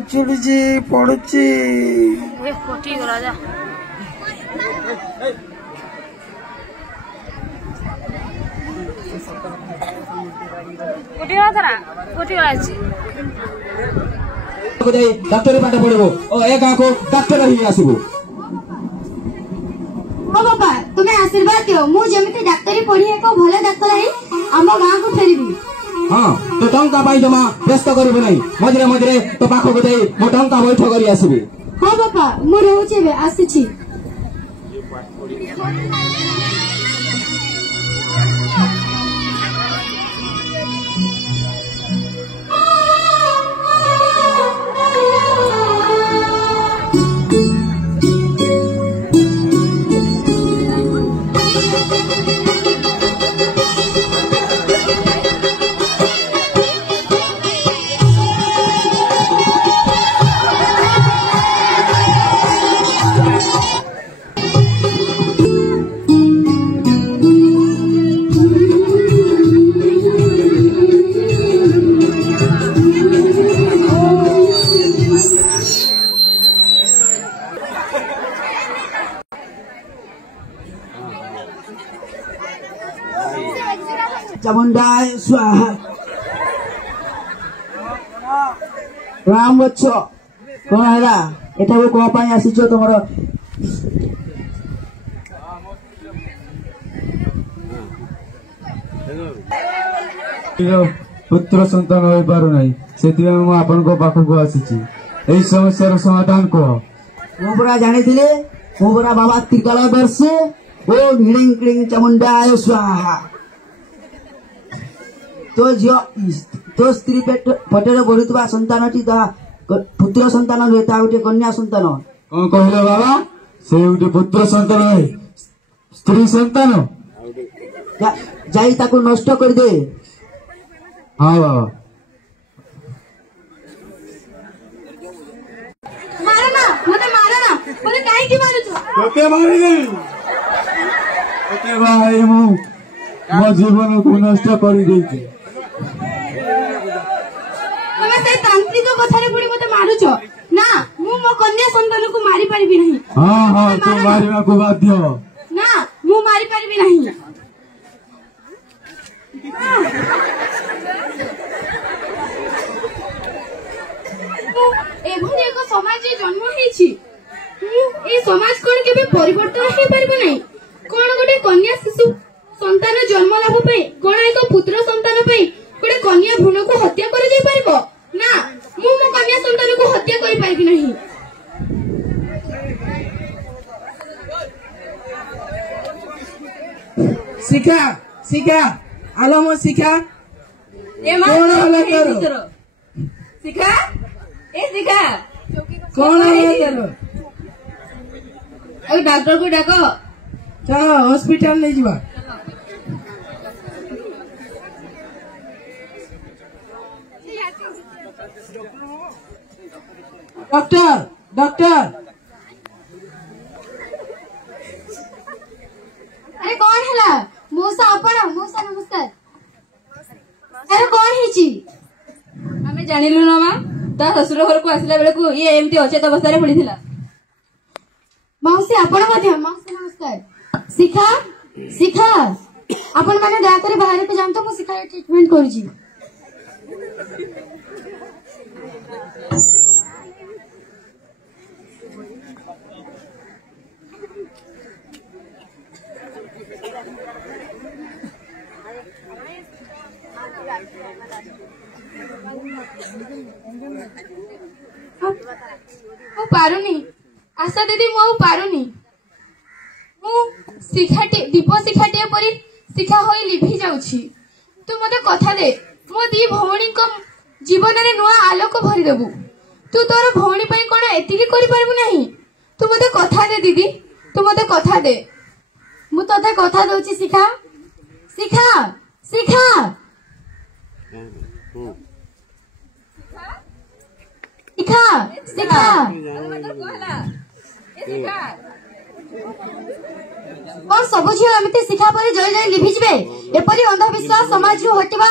चुड़ुची पड़ुची doctor पाठ पढ़ो ए गाँव को डाक्टर ही आसबू। बाबा तुम्हें आशीर्वाद दियो मु जमिति डाक्टरी पढ़ी एक भल डाक्टर है आम गाँव को फेरबी। हाँ तो टंका पाई जमा व्यस्त करू नहीं मझे मझे तो पाख को जाई मो टंका बैठ करी आसबी। हाँ बापा मु रोचे आसी। चामुंडाय स्वाहा। राम बच्च कौन है एटा को कौन पाई आसी तुम पुत्र संतान हो पारु नहीं से आपण पाखक आसी समस्या समाधान कह मुरा जानी मुरा बाबा त्रिकाल दर्शे ओ भिड़िंग क्लिंग चामुंडाय स्वाहा। तो झील तो स्त्री पटेर बढ़ुवा संतान पुत्र संतान नुहे गोटे कन्या संतान कौन कहले बाबा से गोटे पुत्र संतान है स्त्री संतान जाई ताको नष्ट कर दे। हाँ बाबा मारना मते काहे की मारुछ तोते मारी दे तोते भाई मो जीवन को नष्ट कर देछि तुम्हें से तांत्रिक कथा रे पुडी मते मारुछ ना मु मो कन्या संतान को मारी परिबी नहीं। हाँ हाँ तो मारिबा को बाध्य ना मु मारी परिबी नहीं। एभली एक समाज जन्म हेछि ए समाज कोन केबे परिवर्तन हे परबो नहीं। कोन गोटे कन्या शिशु संतान जन्म लाभ पे कोन एक पुत्र संतान पे गोटे कन्या भ्रूण को हत्या कर जाई परबो ना मु मो कन्या संतान को हत्या करि पाइबी नहीं। शिखा शिखा आलो मो शिखा ए मा शिखा ए शिखा कौन है डॉक्टर को डाको चलो हॉस्पिटल ले जीवा। डॉक्टर डॉक्टर अरे कौन है मौसा आपण मौसा नमस्कार। अरे कौन है आमे जानिलु न मा ता ससुर घर को आसिला बेले को ये एमती अचेत अवस्था रे पड़ीथिला। मौसी आपण मध्य मौसी नमस्कार। शिखा शिखा आपण माने दया करे बाहर को जानतो मु शिखा ट्रीटमेंट करू छी। पारुनी आशा दीदी मु पारुनी मु शिखाटे दीप शिखाटे परी शिखा होई लिभि जाउछि। तू मते कथा दे मो दी भौणी को जीवन रे नुआ आलोक भरि देबु। तू तोर भौणी पई कोन एतिकी करि परबु नाही। तू मते कथा दे दीदी तू मते कथा दे मु तते कथा दउछि। शिखा शिखा शिखा शिखा शिखा और सब झील एमती शिखा पर जय जय लिभि जिवे एपरि अंधविश्वास समाज हटिबा।